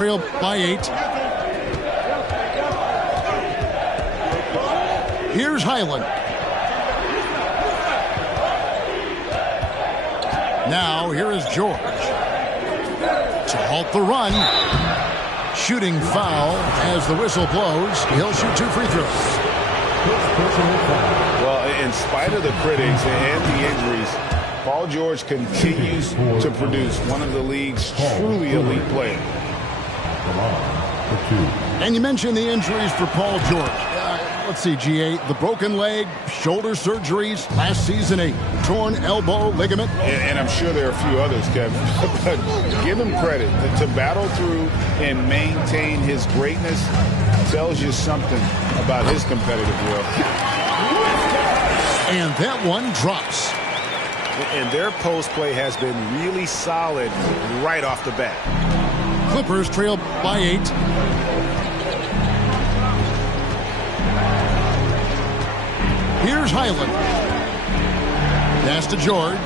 trail by 8. Here's Highland. Now here is George to halt the run. Shooting foul as the whistle blows. He'll shoot 2 free throws. Well, in spite of the critics and the injuries, Paul George continues to produce one of the league's truly elite players. And you mentioned the injuries for Paul George. Let's see, GA, the broken leg, shoulder surgeries, last season a torn elbow ligament. And I'm sure there are a few others, Kevin. But give him credit. To battle through and maintain his greatness tells you something about his competitive will. And that one drops. And their post play has been really solid right off the bat. Clippers trail by 8. Here's Highland. Pass to George.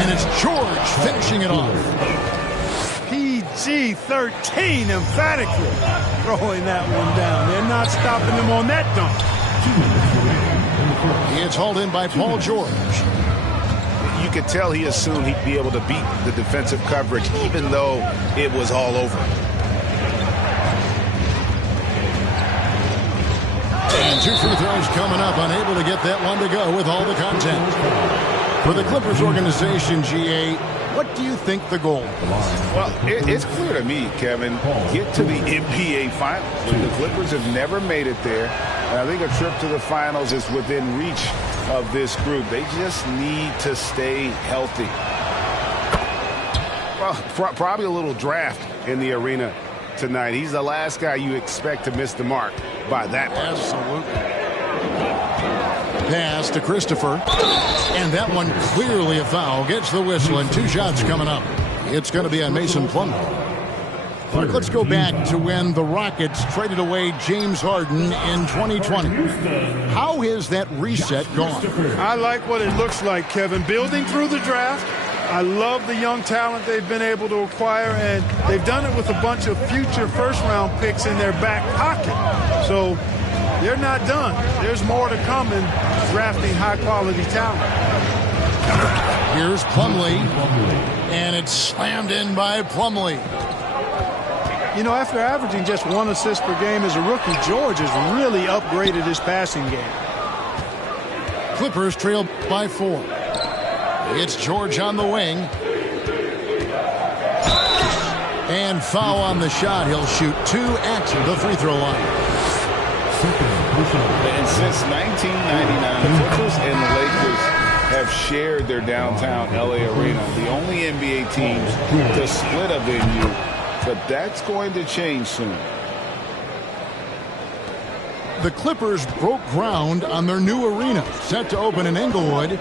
And it's George finishing it off. PG-13 emphatically throwing that one down. They're not stopping him on that dunk. It's hauled in by Paul George. You could tell he assumed he'd be able to beat the defensive coverage even though it was all over. And 2 free throws coming up, unable to get that one to go with all the contact. For the Clippers organization, GA, what do you think the goal is? Well, it's clear to me, Kevin, get to the NBA Finals. The Clippers have never made it there, and I think a trip to the Finals is within reach of this group. They just need to stay healthy. Well, probably a little draft in the arena tonight. He's the last guy you expect to miss the mark by that much. Absolutely. Pass to Christopher. And that one clearly a foul. Gets the whistle and 2 shots coming up. It's going to be on Mason Plumlee. Let's go back to when the Rockets traded away James Harden in 2020. How has that reset gone? I like what it looks like, Kevin. Building through the draft. I love the young talent they've been able to acquire, and they've done it with a bunch of future first-round picks in their back pocket. So they're not done. There's more to come in drafting high-quality talent. Here's Plumlee, and it's slammed in by Plumlee. You know, after averaging just 1 assist per game as a rookie, George has really upgraded his passing game. Clippers trail by 4. It's George on the wing. And foul on the shot. He'll shoot 2 at the free throw line. And since 1999, the Clippers and the Lakers have shared their downtown LA arena. The only NBA teams to split a venue, but that's going to change soon. The Clippers broke ground on their new arena, set to open in Inglewood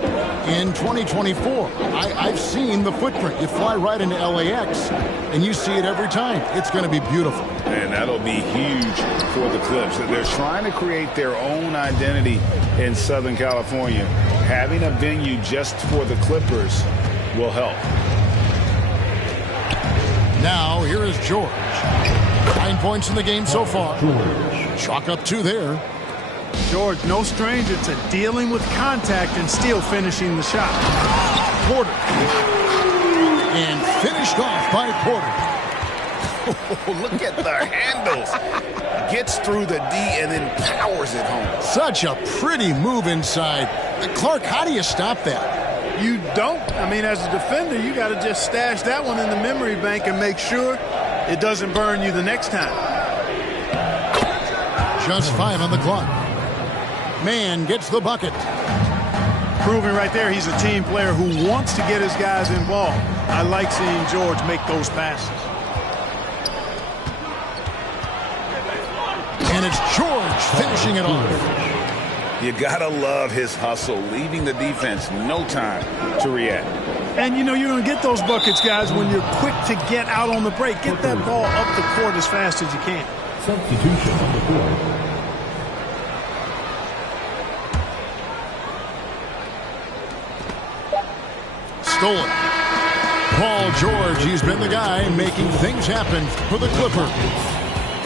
in 2024. I've seen the footprint. You fly right into LAX, and you see it every time. It's going to be beautiful. And that'll be huge for the Clips. They're trying to create their own identity in Southern California. Having a venue just for the Clippers will help. Now, here is George. 9 points in the game so far. Chalk up 2 there. George, no stranger to dealing with contact and still finishing the shot. Porter. And finished off by Porter. Oh, look at the handles. Gets through the D and then powers it home. Such a pretty move inside. Clark, how do you stop that? You don't. I mean, as a defender, you got to just stash that one in the memory bank and make sure it doesn't burn you the next time. Just 5 on the clock. Man gets the bucket. Proving right there he's a team player who wants to get his guys involved. I like seeing George make those passes. And it's George finishing it off. You gotta love his hustle, leaving the defense no time to react. And you know you're going to get those buckets, guys, when you're quick to get out on the break. Get that ball up the court as fast as you can. Substitution on the court. Stolen. Paul George, he's been the guy making things happen for the Clippers.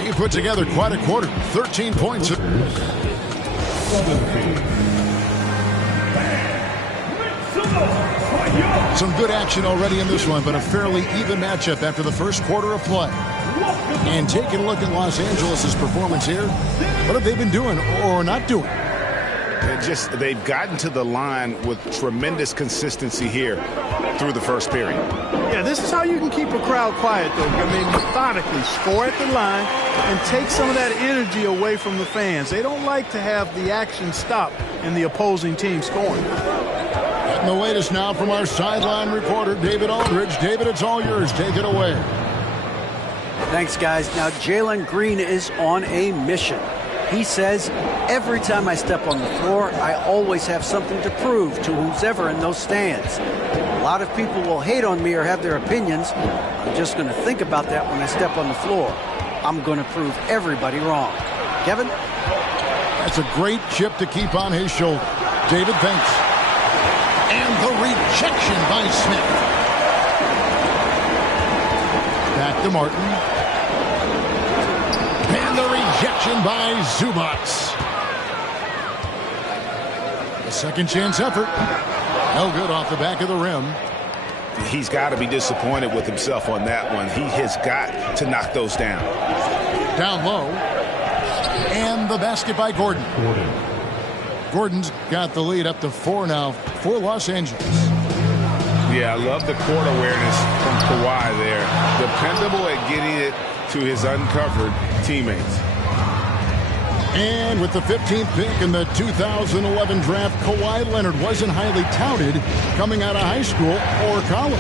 He put together quite a quarter, 13 points. Some good action already in this one, but a fairly even matchup after the first quarter of play. And taking a look at Los Angeles' performance here, what have they been doing or not doing? They've gotten to the line with tremendous consistency here through the first period. Yeah, this is how you can keep a crowd quiet, though. I mean, methodically score at the line and take some of that energy away from the fans. They don't like to have the action stop in the opposing team scoring. Getting the latest now from our sideline reporter, David Aldridge. David, it's all yours. Take it away. Thanks, guys. Now, Jalen Green is on a mission. He says, every time I step on the floor, I always have something to prove to who's ever in those stands. A lot of people will hate on me or have their opinions. I'm just going to think about that when I step on the floor. I'm going to prove everybody wrong. Kevin? That's a great chip to keep on his shoulder. David, thanks. And the rejection by Smith. Back to Martin. And the rejection by Zubac. A second chance effort. No good off the back of the rim. He's got to be disappointed with himself on that one. He has got to knock those down. Down low. And the basket by Gordon. Gordon's got the lead up to 4 now for Los Angeles. Yeah, I love the court awareness from Kawhi there. Dependable at getting it to his uncovered teammates. And with the 15th pick in the 2011 draft, Kawhi Leonard wasn't highly touted coming out of high school or college.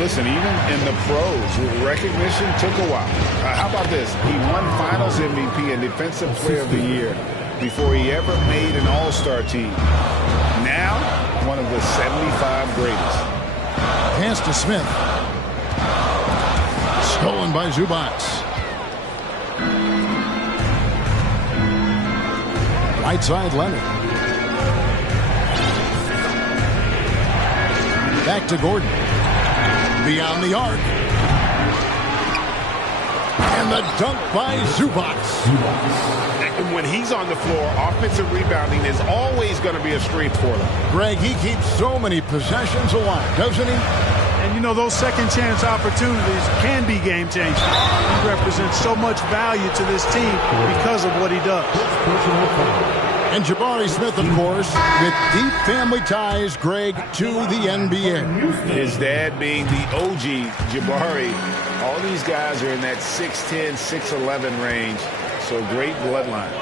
Listen, even in the pros, recognition took a while. How about this? He won Finals MVP and Defensive Player of the Year before he ever made an All-Star team. Now, one of the 75 greatest. Pass to Smith. Stolen by Zubac. Right side, Leonard. Back to Gordon. Beyond the arc. And the dunk by Zubac. And when he's on the floor, offensive rebounding is always going to be a strength for them. Greg, he keeps so many possessions alive, doesn't he? And, you know, those second chance opportunities can be game-changing. He represents so much value to this team because of what he does. And Jabari Smith, of course, with deep family ties, Greg, to the NBA. His dad being the OG Jabari. All these guys are in that 6'10", 6'11" range. So great bloodlines.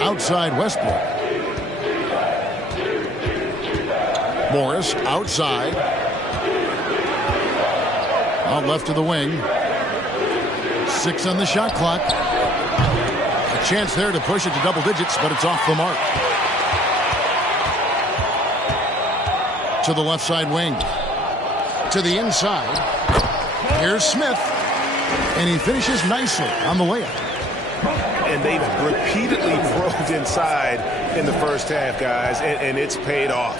Outside Westbrook. Morris outside. Out left to the wing. 6 on the shot clock. A chance there to push it to double digits, but it's off the mark. To the left side wing. To the inside. Here's Smith. And he finishes nicely on the layup. And they've repeatedly probed inside in the first half, guys, and it's paid off.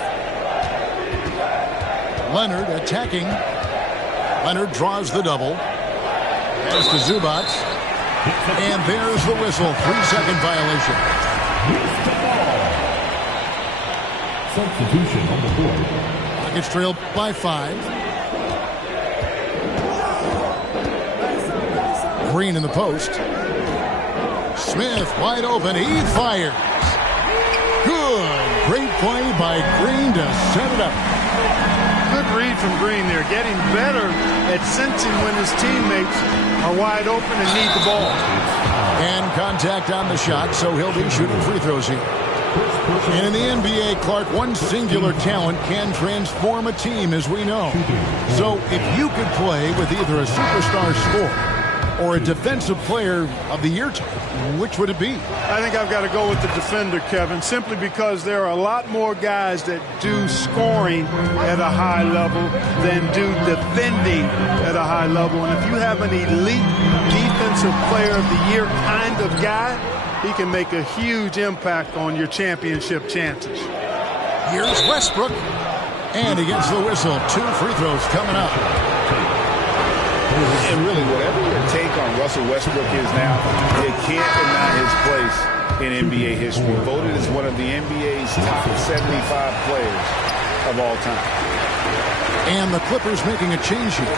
Leonard attacking. Leonard draws the double. Pass to Zubac. And there's the whistle. 3-second violation. Substitution on the board. Rockets trailed by 5. Green in the post. Smith wide open. He fires. Good. Great play by Green to set it up. Good read from Green there. Getting better at sensing when his teammates are wide open and need the ball. And contact on the shot, so he'll be shooting free throws here. And in the NBA, Clark, one singular talent can transform a team, as we know. So if you could play with either a superstar scorer or a defensive player of the year type, which would it be? I think I've got to go with the defender, Kevin, simply because there are a lot more guys that do scoring at a high level than do defending at a high level. And if you have an elite defensive player of the year kind of guy, he can make a huge impact on your championship chances. Here's Westbrook. And he gets the whistle. 2 free throws coming up. And really, whatever your take on Russell Westbrook is now, you can't deny his place in NBA history. Voted as one of the NBA's top 75 players of all time. And the Clippers making a change here.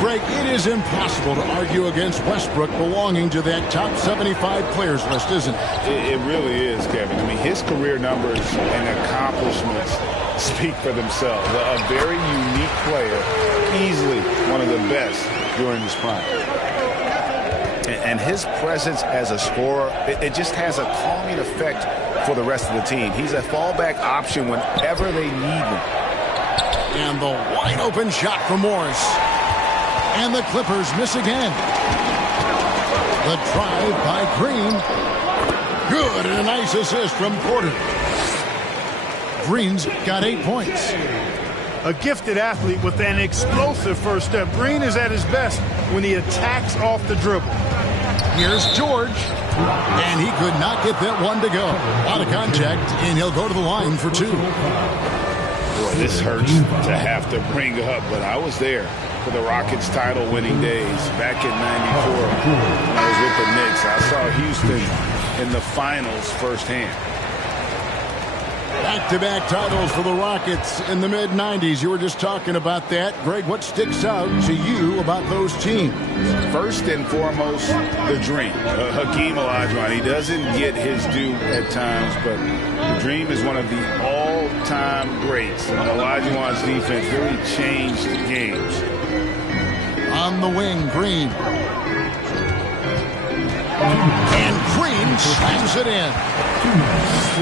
Greg, it is impossible to argue against Westbrook belonging to that top 75 players list, isn't it? It really is, Kevin. I mean, his career numbers and accomplishments speak for themselves. A very unique player, easily one of the best during his prime. And his presence as a scorer, it just has a calming effect for the rest of the team. He's a fallback option whenever they need him. And the wide open shot from Morris. And the Clippers miss again. The drive by Green. Good, and a nice assist from Porter. Green's got 8 points. A gifted athlete with an explosive first step. Green is at his best when he attacks off the dribble. Here's George. And he could not get that one to go. Out of contact, and he'll go to the line for 2. Boy, this hurts to have to bring up, but I was there for the Rockets title-winning days back in '94 when I was with the Knicks. I saw Houston in the finals firsthand. Back-to-back titles for the Rockets in the mid-'90s. You were just talking about that. Greg, what sticks out to you about those teams? First and foremost, the Dream. Hakeem Olajuwon. He doesn't get his due at times, but the Dream is one of the all-time greats. Olajuwon's defense really changed games. On the wing, Green. And Green slams it in.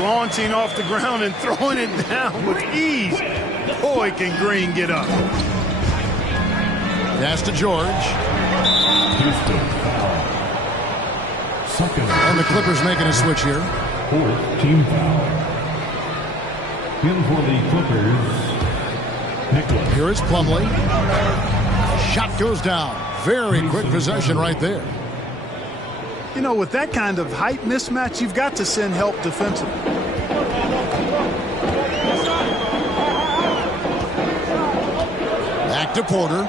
Launching off the ground and throwing it down with ease. Boy, can Green get up. Pass to George. Houston. Second. And the Clippers making a switch here. 4th team foul. In for the Clippers. Nicholas. Here is Plumlee. Shot goes down. Very quick possession right there. You know, with that kind of height mismatch, you've got to send help defensively. Back to Porter.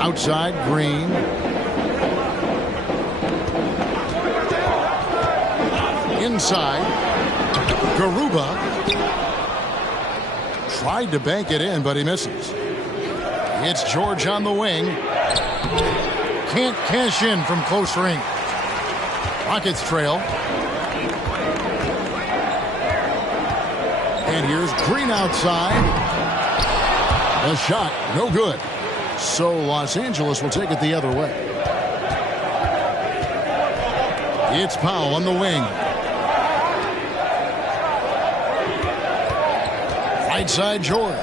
Outside, Green. Inside. Garuba. Tried to bank it in, but he misses. It's George on the wing. Can't cash in from close range. Rockets trail. And here's Green outside. The shot, no good. So Los Angeles will take it the other way. It's Powell on the wing. Right side, George.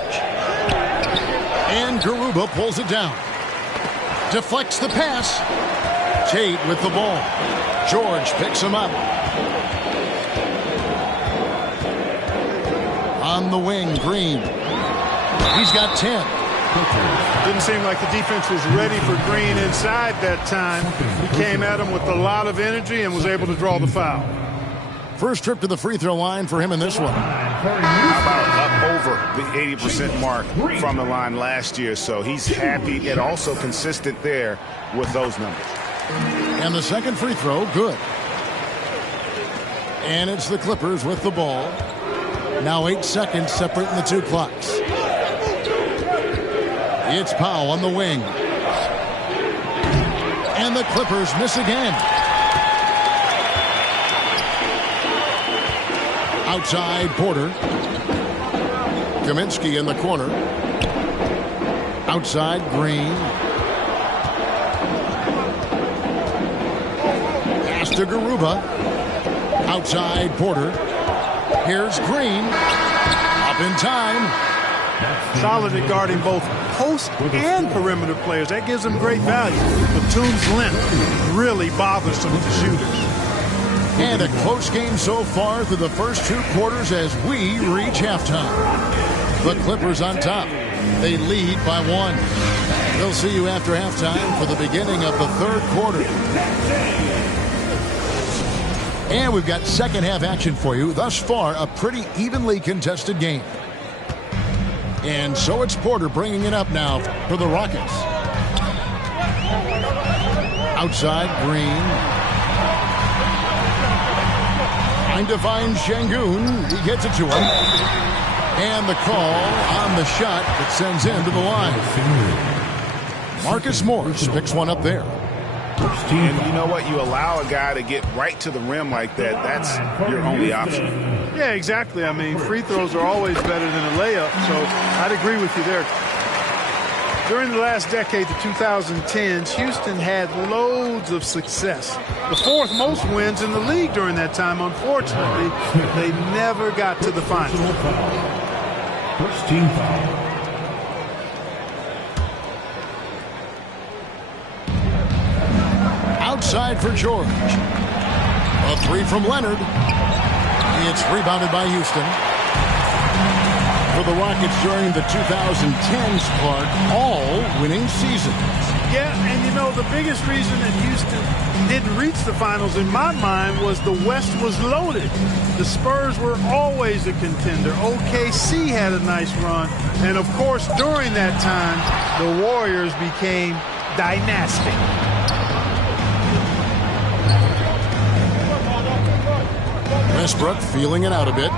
And Garuba pulls it down. Deflects the pass. Tate with the ball. George picks him up. On the wing, Green. He's got 10. Didn't seem like the defense was ready for Green inside that time. He came at him with a lot of energy and was able to draw the foul. First trip to the free throw line for him in this one. How about up over the 80% mark from the line last year? So he's happy and also consistent there with those numbers. And the second free throw, good. And it's the Clippers with the ball. Now 8 seconds separating the two clocks. It's Powell on the wing. And the Clippers miss again. Outside, Porter. Kaminsky in the corner. Outside, Green. Pass to Garuba. Outside, Porter. Here's Green. Up in time. Solid at guarding both post and perimeter players. That gives them great value. Batum's length really bothers some of the shooters. And a close game so far through the first 2 quarters as we reach halftime. The Clippers on top. They lead by 1. We'll see you after halftime for the beginning of the third quarter. And we've got second half action for you. Thus far, a pretty evenly contested game. And so it's Porter bringing it up now for the Rockets. Outside, Green. Trying to find Şengün. He gets it to him. And the call on the shot that sends him to the line. Marcus Morris picks one up there. And you know what? You allow a guy to get right to the rim like that. That's your only option. Yeah, exactly. I mean, free throws are always better than a layup, so I'd agree with you there. During the last decade, the 2010s, Houston had loads of success. The fourth most wins in the league during that time. Unfortunately, they never got to the finals. First team foul. Outside for George. A three from Leonard. It's rebounded by Houston. For the Rockets during the 2010s, Clark, all winning seasons. Yeah, and you know, the biggest reason that Houston didn't reach the finals, in my mind, was the West was loaded. The Spurs were always a contender. OKC had a nice run. And, of course, during that time, the Warriors became dynastic. Westbrook feeling it out a bit.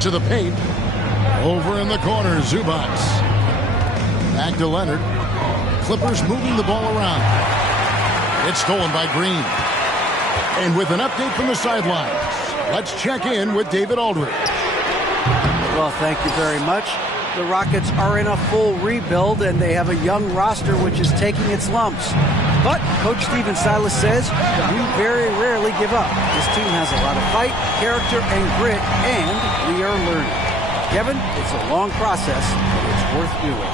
To the paint. Over in the corner, Zubac. Back to Leonard. Clippers moving the ball around. It's stolen by Green. And with an update from the sidelines, let's check in with David Aldridge. Well, thank you very much. The Rockets are in a full rebuild, and they have a young roster which is taking its lumps. But Coach Stephen Silas says we very rarely give up. This team has a lot of fight, character, and grit, and we are learning. Kevin, it's a long process, but it's worth doing.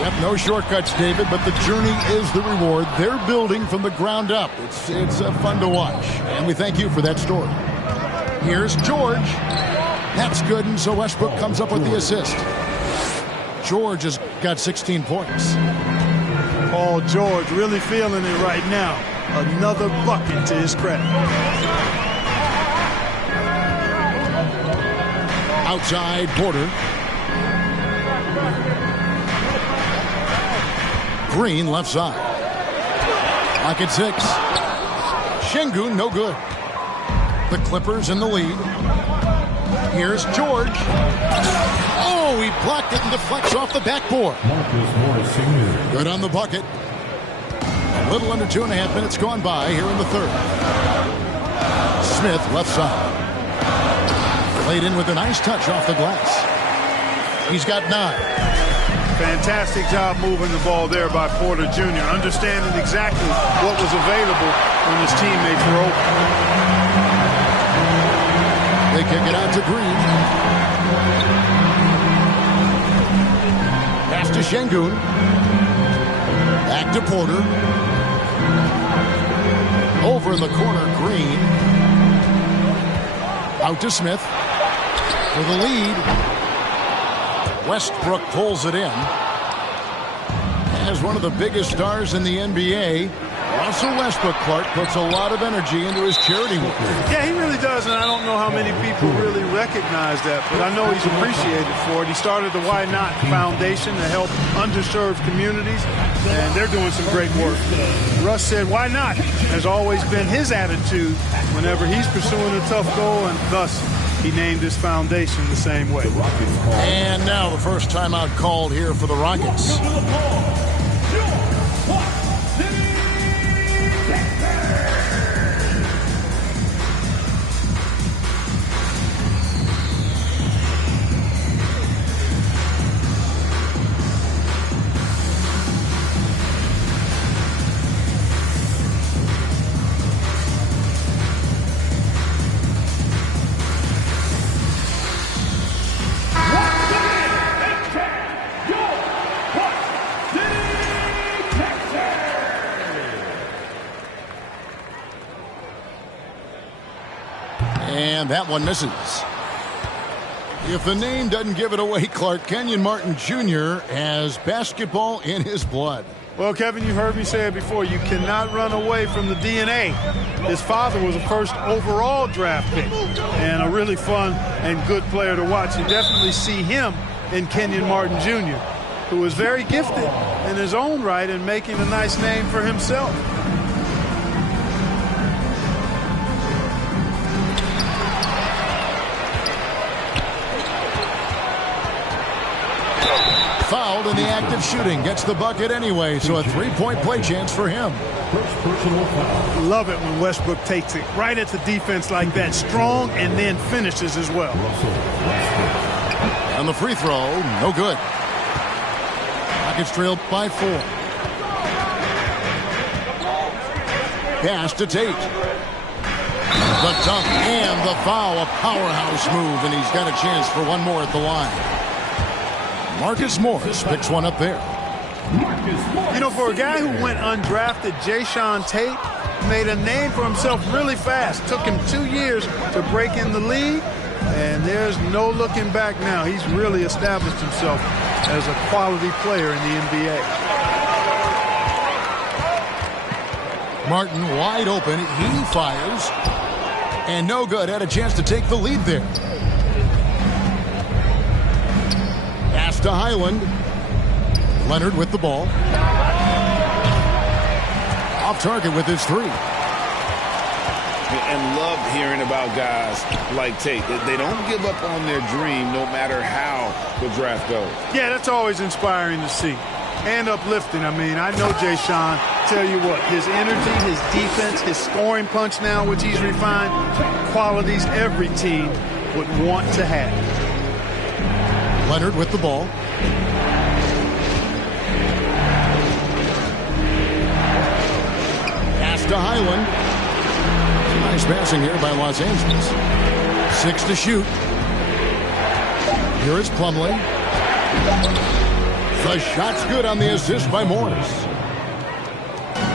Yep, no shortcuts, David, but the journey is the reward. They're building from the ground up. It's fun to watch, and we thank you for that story. Here's George. That's good, and so Westbrook comes up with the assist. George has got 16 points. Paul George really feeling it right now. Another bucket to his credit. Outside, Porter. Green left side. Lock at 6. Şengün no good. The Clippers in the lead. Here's George. Oh, he blocked it and deflects off the backboard. Good on the bucket. A little under 2.5 minutes gone by here in the third. Smith left side. Played in with a nice touch off the glass. He's got 9. Fantastic job moving the ball there by Porter Jr., understanding exactly what was available when his teammates were open. They kick it out to Green. Pass to Şengün. Back to Porter. Over in the corner, Green. Out to Smith. For the lead. Westbrook pulls it in. As one of the biggest stars in the NBA, Russell Westbrook, Clark, puts a lot of energy into his charity work. Yeah, he really does, and I don't know how many people really recognize that, but I know he's appreciated for it. He started the Why Not Foundation to help underserved communities, and they're doing some great work. Russ said, why not? Has always been his attitude whenever he's pursuing a tough goal, and thus he named his foundation the same way. And now the first timeout called here for the Rockets. And that one misses. If the name doesn't give it away, Clark, Kenyon Martin Jr. has basketball in his blood. Well, Kevin, you heard me say it before. You cannot run away from the DNA. His father was a first overall draft pick and a really fun and good player to watch. You definitely see him in Kenyon Martin Jr., who is very gifted in his own right and making a nice name for himself. Fouled in the act of shooting. Gets the bucket anyway, so a three-point play chance for him. First personal foul. Love it when Westbrook takes it right at the defense like that, strong, and then finishes as well. And the free throw, no good. Rockets trailed by 4. Pass to Tate. The dunk and the foul, a powerhouse move, and he's got a chance for one more at the line. Marcus Morris picks one up there. You know, for a guy who went undrafted, Jayshawn Tate made a name for himself really fast. Took him 2 years to break in the league, and there's no looking back now. He's really established himself as a quality player in the NBA. Martin wide open. He fires. And no good. Had a chance to take the lead there. Pass to Highland. Leonard with the ball. Off target with his 3. And love hearing about guys like Tate. They don't give up on their dream no matter how the draft goes. Yeah, that's always inspiring to see. And uplifting. I mean, I know Jayshawn. Tell you what, his energy, his defense, his scoring punch now, which he's refined, qualities every team would want to have. Leonard with the ball. Pass to Highland. Nice passing here by Los Angeles. 6 to shoot. Here is Plumlee. The shot's good on the assist by Morris.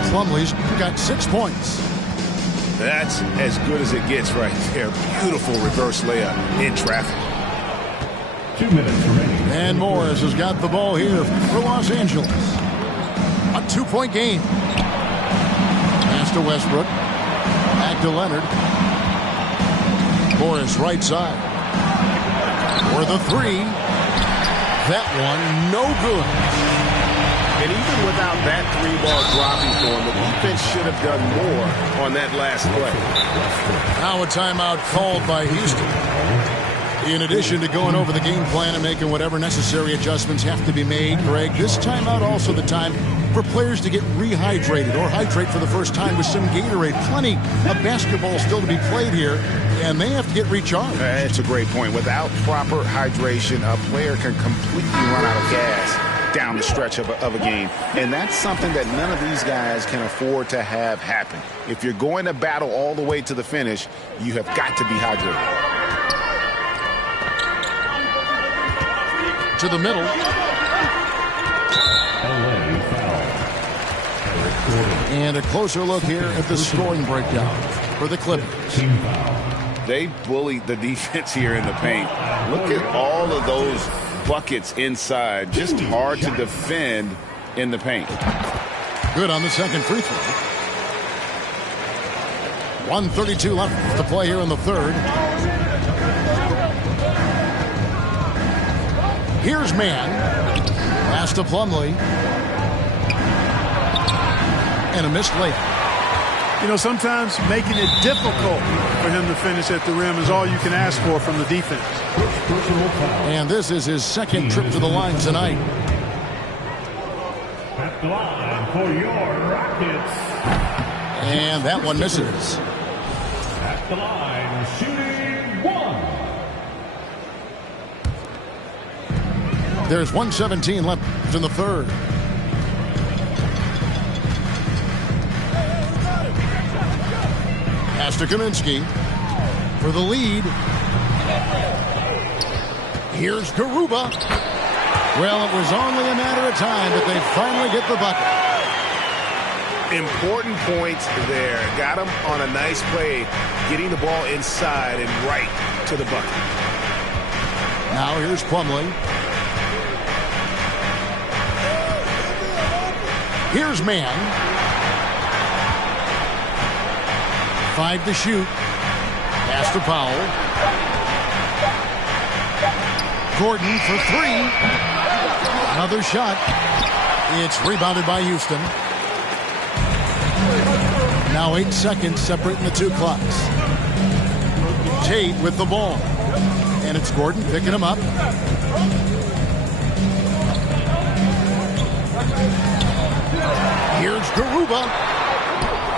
Plumlee's got 6 points. That's as good as it gets right there. Beautiful reverse layup in traffic. 2 minutes remaining. And Morris has got the ball here for Los Angeles. A 2-point game. Pass to Westbrook. Back to Leonard. Morris right side. For the 3. That one no good. And even without that 3-ball dropping for him, the defense should have done more on that last play. Now a timeout called by Houston. In addition to going over the game plan and making whatever necessary adjustments have to be made, Greg, this timeout also the time for players to get rehydrated or hydrate for the first time with some Gatorade. Plenty of basketball still to be played here, and they have to get recharged. That's a great point. Without proper hydration, a player can completely run out of gas down the stretch of a game. And that's something that none of these guys can afford to have happen. If you're going to battle all the way to the finish, you have got to be hydrated. To the middle. And a closer look here at the scoring breakdown for the Clippers. They bullied the defense here in the paint. Look at all of those buckets inside. Just hard to defend in the paint. Good on the second free throw. 1:32 left to play here in the third. Here's Mann. Pass to Plumlee. And a missed layup. You know, sometimes making it difficult for him to finish at the rim is all you can ask for from the defense. And this is his second trip to the line tonight. At the line for your Rockets. And that one misses. At the line, shooting 1. There's 1:17 left in the third. Pass to Kaminsky for the lead. Here's Garuba. Well, it was only a matter of time, but they finally get the bucket. Important points there. Got him on a nice play, getting the ball inside and right to the bucket. Now here's Plumlee. Here's Mann. 5 to shoot. Pass to Powell. Gordon for 3. Another shot. It's rebounded by Houston. Now 8 seconds separating the two clocks. Tate with the ball. And it's Gordon picking him up. Here's Garuba.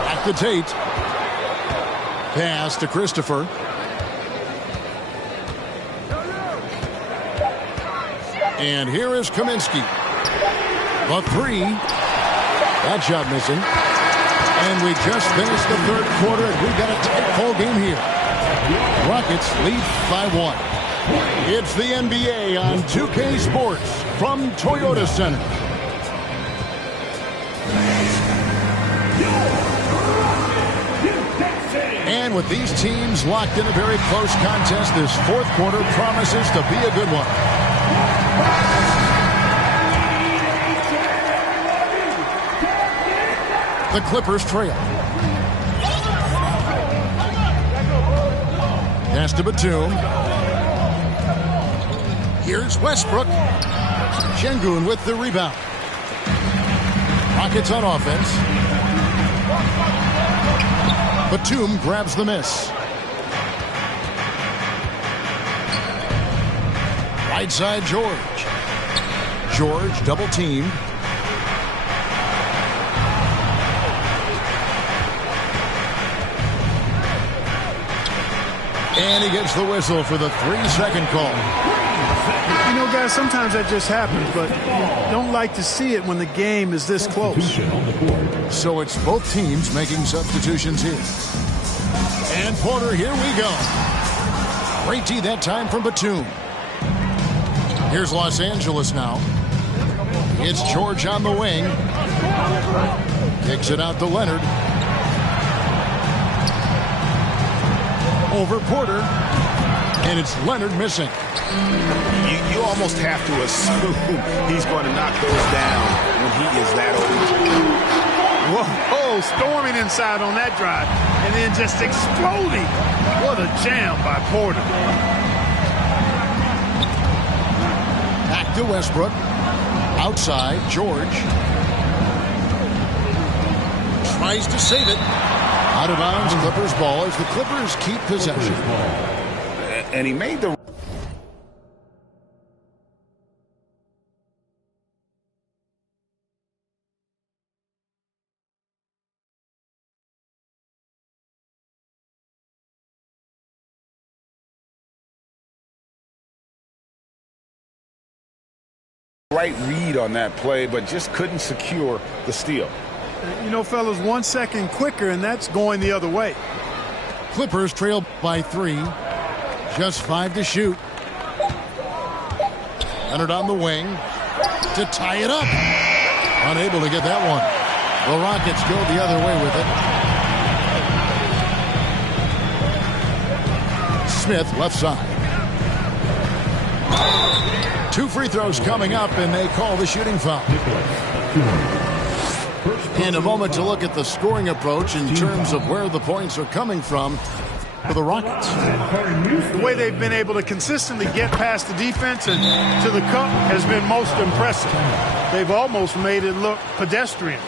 Back to Tate. Pass to Christopher. And here is Kaminsky. The 3. That shot missing. And we just finished the third quarter, and we've got a tight ball game here. Rockets lead by 1. It's the NBA on 2K Sports from Toyota Center. And with these teams locked in a very close contest, this fourth quarter promises to be a good one. The Clippers trail. Pass to Batum. Here's Westbrook. Şengün with the rebound. Rockets on offense. Batum grabs the miss. Right side, George. George double teamed. And he gets the whistle for the 3-second call. You know, guys, sometimes that just happens, but you don't like to see it when the game is this close. So it's both teams making substitutions here. And Porter, here we go. Great D that time from Batum. Here's Los Angeles now. It's George on the wing. Kicks it out to Leonard. Over Porter. And it's Leonard missing. You almost have to assume he's going to knock those down when he is that old. Whoa, storming inside on that drive and then just exploding. What a jam by Porter. Back to Westbrook. Outside, George. Tries to save it. Out of bounds, Clippers ball as the Clippers keep possession. And he made the right read on that play, but just couldn't secure the steal. You know, fellas, 1 second quicker, and that's going the other way. Clippers trail by 3. Just 5 to shoot. Leonard on the wing to tie it up. Unable to get that one. The Rockets go the other way with it. Smith left side. 2 free throws coming up, and they call the shooting foul. In a moment to look at the scoring approach in terms of where the points are coming from for the Rockets. The way they've been able to consistently get past the defense and to the cup has been most impressive. They've almost made it look pedestrian.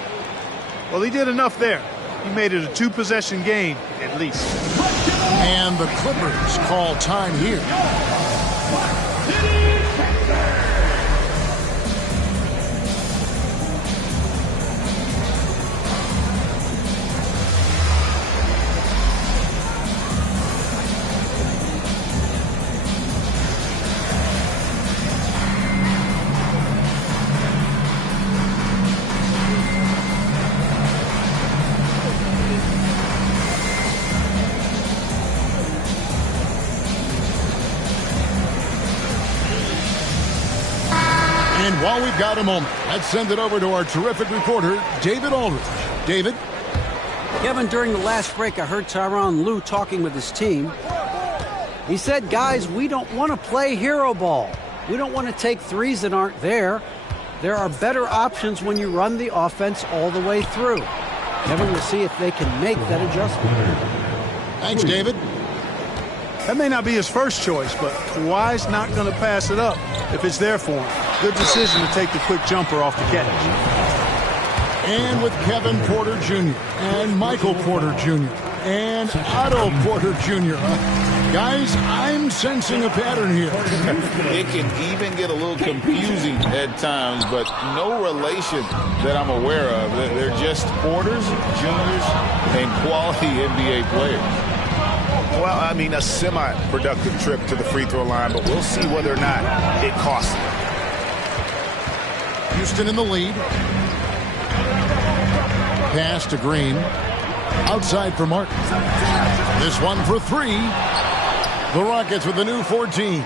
Well, he did enough there. He made it a 2-possession game, at least. And the Clippers call time here. And while we've got a moment, let's send it over to our terrific reporter, David Aldridge. David? Kevin, during the last break, I heard Tyronn Lue talking with his team. He said, guys, we don't want to play hero ball. We don't want to take threes that aren't there. There are better options when you run the offense all the way through. Kevin will see if they can make that adjustment. Thanks, David. That may not be his first choice, but Kawhi's not going to pass it up if it's there for him. Good decision to take the quick jumper off the catch. And with Kevin Porter Jr. and Michael Porter Jr. and Otto Porter Jr. Guys, I'm sensing a pattern here. It can even get a little confusing at times, but no relation that I'm aware of. They're just Porters, Juniors, and quality NBA players. Well, I mean, a semi-productive trip to the free throw line, but we'll see whether or not it costs them. Houston in the lead. Pass to Green. Outside for Martin. This one for three. The Rockets with the new 14.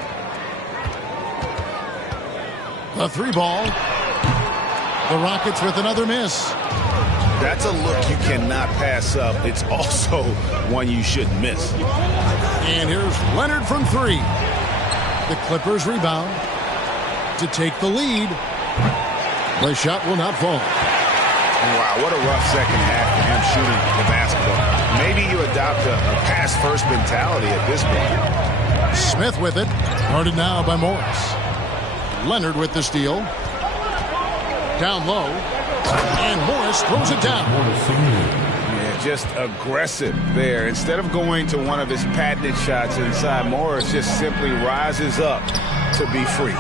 The three ball. The Rockets with another miss. That's a look you cannot pass up. It's also one you shouldn't miss. And here's Leonard from three. The Clippers rebound to take the lead. The shot will not fall. Wow, what a rough second half for him shooting the basketball. Maybe you adopt a pass-first mentality at this point. Smith with it. Guarded now by Morris. Leonard with the steal. Down low. And Morris throws it down. Yeah, just aggressive there. Instead of going to one of his patented shots inside, Morris just simply rises up to be free.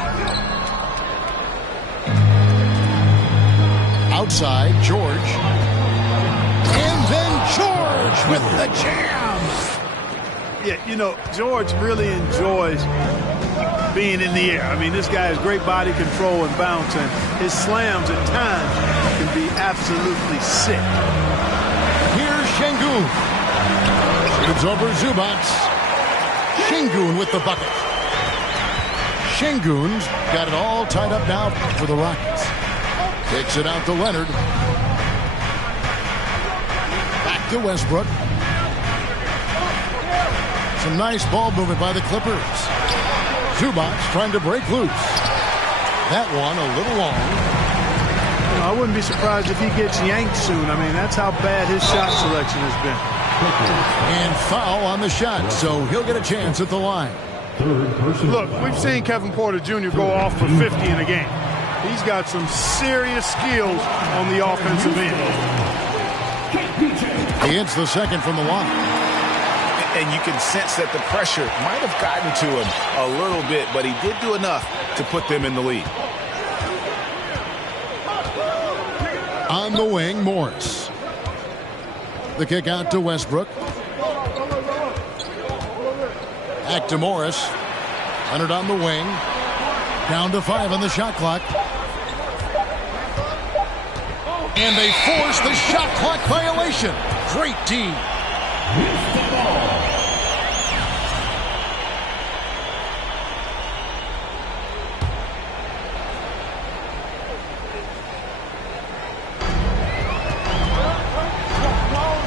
Outside, George. And then George with the jam. Yeah, you know, George really enjoys being in the air. I mean, this guy has great body control and bounce, and his slams at times can be absolutely sick. Here's Şengün. It's over Zubac. Şengün with the bucket. Şengün's got it all tied up now for the Rockets. Kicks it out to Leonard. Back to Westbrook. Some nice ball movement by the Clippers. Zubac trying to break loose. That one a little long. I wouldn't be surprised if he gets yanked soon. I mean, that's how bad his shot selection has been. And foul on the shot, so he'll get a chance at the line. Look, we've seen Kevin Porter Jr. go off for 50 in a game. He's got some serious skills on the offensive end. He hits the second from the line. And you can sense that the pressure might have gotten to him a little bit, but he did do enough to put them in the lead. On the wing, Morris. The kick out to Westbrook. Back to Morris. Leonard on the wing. Down to 5 on the shot clock. And they force the shot clock violation. Great team.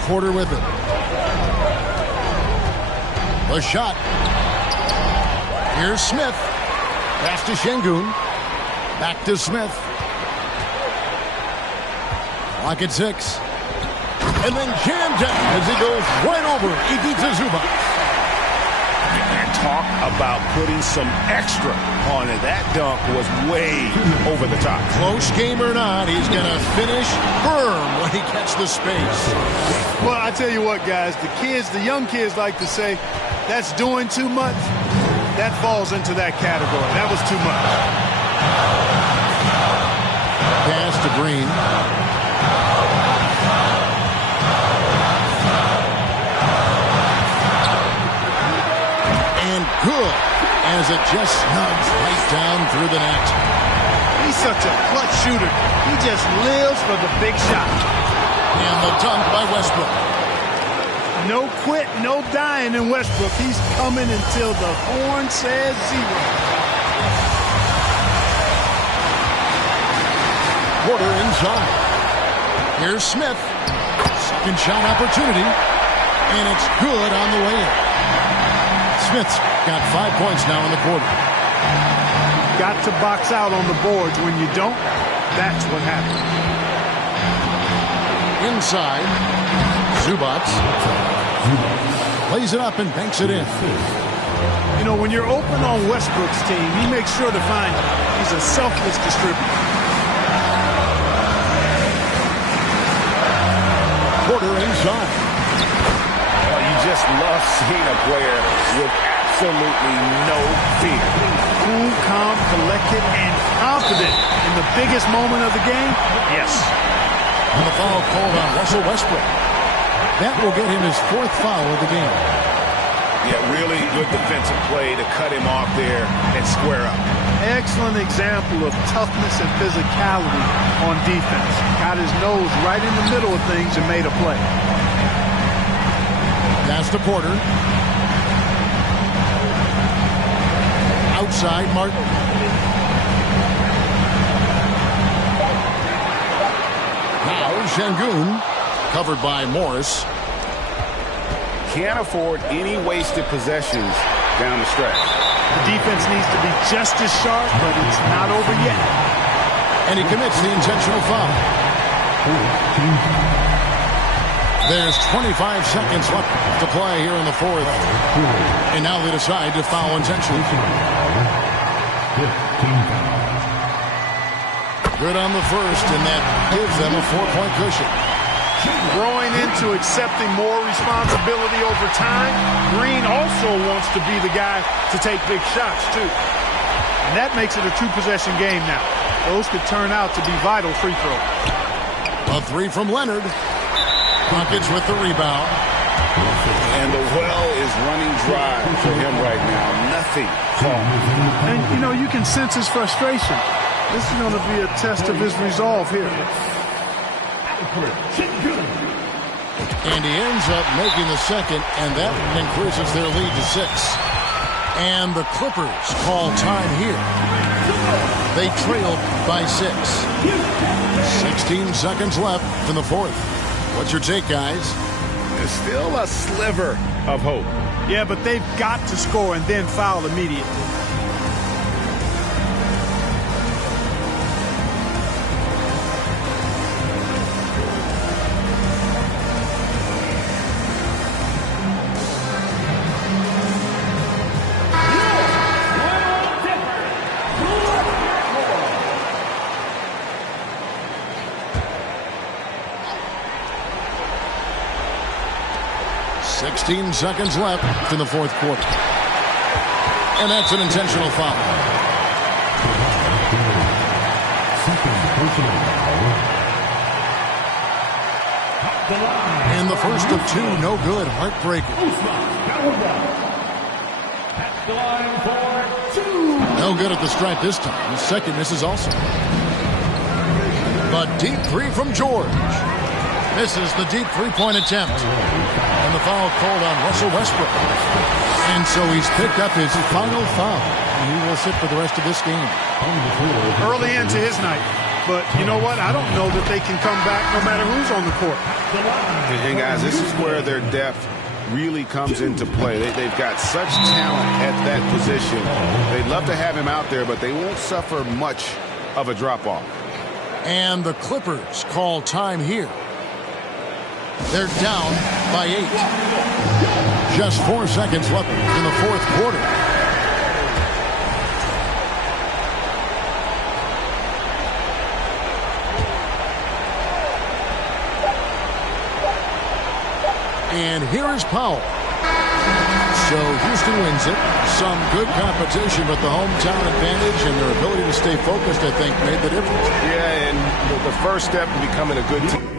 Porter with it. The shot. Here's Smith. Pass to Şengün. Back to Smith. Clock at 6. And then jammed down as he goes right over Ivica Zubac. And talk about putting some extra on it. That dunk was way over the top. Close game or not, he's going to finish firm when he gets the space. Well, I tell you what, guys, the young kids like to say, that's doing too much. That falls into that category. That was too much. Pass to Green. And good, as it just snugs right down through the net. He's such a clutch shooter. He just lives for the big shot. And the dunk by Westbrook. No quit, no dying in Westbrook. He's coming until the horn says 0. Porter inside. Here's Smith. Second shot opportunity. And it's good on the way in. Smith's got 5 points now in the quarter. Got to box out on the boards. When you don't, That's what happened. Inside, Zubac lays it up and banks it in. You know, when you're open on Westbrook's team, he makes sure to find it. He's a selfless distributor. Porter inside. Well, you just love seeing a player with absolutely no fear. Cool, calm, collected, and confident in the biggest moment of the game. Yes. And the foul called on Russell Westbrook. That will get him his 4th foul of the game. Yeah, really good defensive play to cut him off there and square up. Excellent example of toughness and physicality on defense. Got his nose right in the middle of things and made a play. Pass to Porter. Outside, Martin. Now Şengün, covered by Morris. Can't afford any wasted possessions down the stretch. The defense needs to be just as sharp, but it's not over yet. And he commits the intentional foul. There's 25 seconds left to play here in the 4th. And now they decide to foul intentionally. Good on the first, and that gives them a 4-point cushion. Growing into accepting more responsibility over time, Green also wants to be the guy to take big shots, too. And that makes it a 2-possession game now. Those could turn out to be vital free throws. A 3 from Leonard. Rockets with the rebound. And the well is running dry for him right now. Nothing falling. And, you know, you can sense his frustration. This is going to be a test of his resolve here. And he ends up making the second, and that increases their lead to 6. And the Clippers call time here. They trail by 6. 16 seconds left in the 4th. What's your take, guys? There's still a sliver of hope. Yeah, but they've got to score and then foul immediately. Seconds left in the 4th quarter. And that's an intentional foul. And the first of 2, no good. Heartbreaker. No good at the stripe this time. The second misses also. But deep 3 from George. Misses the deep 3-point attempt. And the foul called on Russell Westbrook. And so he's picked up his final foul. And he will sit for the rest of this game. Early into his night. But you know what? I don't know that they can come back no matter who's on the court. And guys, this is where their depth really comes into play. They've got such talent at that position. They'd love to have him out there, but they won't suffer much of a drop-off. And the Clippers call time here. They're down by 8. Just 4 seconds left in the 4th quarter. And here is Powell. So Houston wins it. Some good competition, but the hometown advantage and their ability to stay focused, I think, made the difference. Yeah, and the first step in becoming a good team.